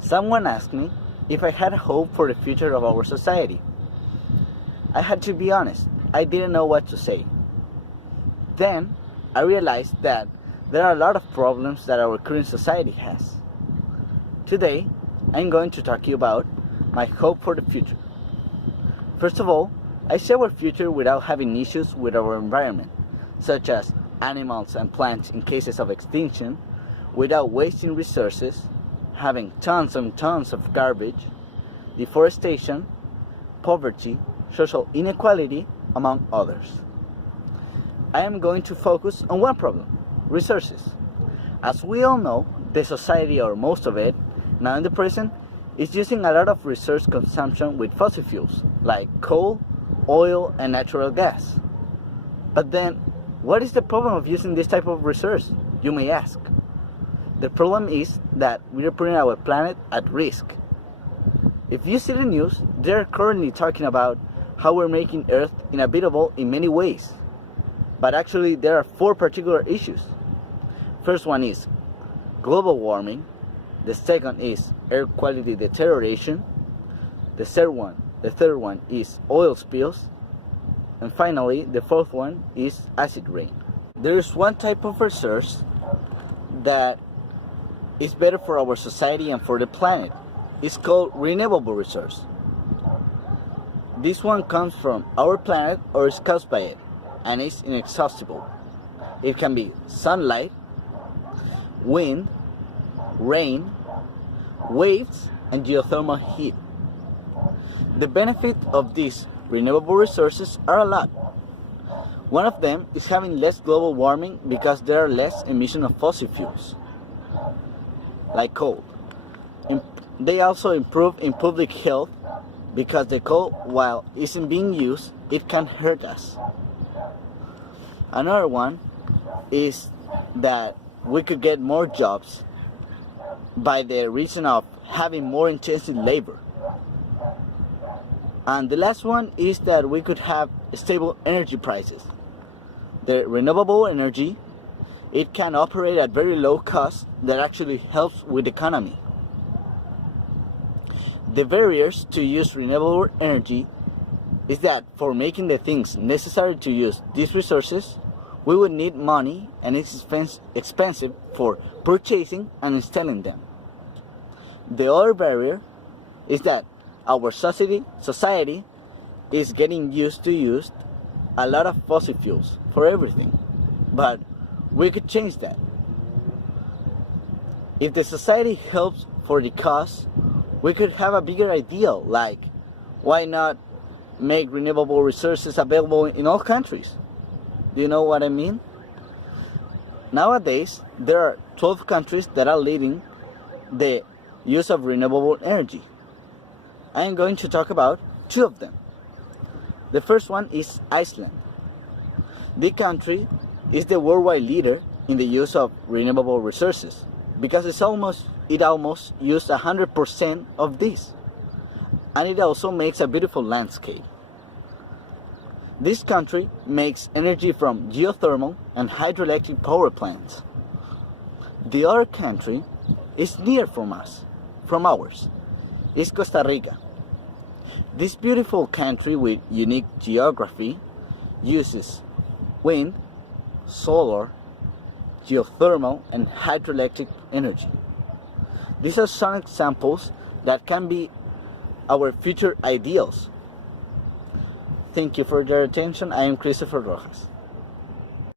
Someone asked me if I had hope for the future of our society. I had to be honest, I didn't know what to say. Then I realized that there are a lot of problems that our current society has. Today, I'm going to talk to you about my hope for the future. First of all, I see our future without having issues with our environment, such as animals and plants in cases of extinction, without wasting resources, having tons and tons of garbage, deforestation, poverty, social inequality, among others. I am going to focus on one problem: resources. As we all know, the society, or most of it, now in the present, is using a lot of resource consumption with fossil fuels, like coal, oil, and natural gas. But then, what is the problem of using this type of resource, you may ask? The problem is that we are putting our planet at risk. If you see the news, they are currently talking about how we're making Earth inhabitable in many ways. But actually, there are 4 particular issues. First one is global warming. The second is air quality deterioration. The third one is oil spills. And finally, the fourth one is acid rain. There is one type of resource that is better for our society and for the planet. It's called renewable resource. This one comes from our planet or is caused by it, and it's inexhaustible. It can be sunlight, wind, rain, waves, and geothermal heat. The benefit of these renewable resources are a lot. One of them is having less global warming because there are less emission of fossil fuels, like coal. They also improve in public health because the coal, while isn't being used, it can hurt us. Another one is that we could get more jobs by the reason of having more intensive labor. And the last one is that we could have stable energy prices. The renewable energy, it can operate at very low cost that actually helps with the economy. The barriers to use renewable energy is that for making the things necessary to use these resources, we would need money, and it's expensive for purchasing and installing them. The other barrier is that our society is getting used to use a lot of fossil fuels for everything, but we could change that. If the society helps for the cause, we could have a bigger ideal, like why not make renewable resources available in all countries? Do you know what I mean? Nowadays, there are 12 countries that are leading the use of renewable energy. I am going to talk about 2 of them. The first one is Iceland. The country is the worldwide leader in the use of renewable resources because it almost used 100% of this, and it also makes a beautiful landscape. This country makes energy from geothermal and hydroelectric power plants. The other country is near from ours. It's Costa Rica. This beautiful country with unique geography uses wind, solar, geothermal, and hydroelectric energy. These are some examples that can be our future ideals. Thank you for your attention. I am Christopher Rojas.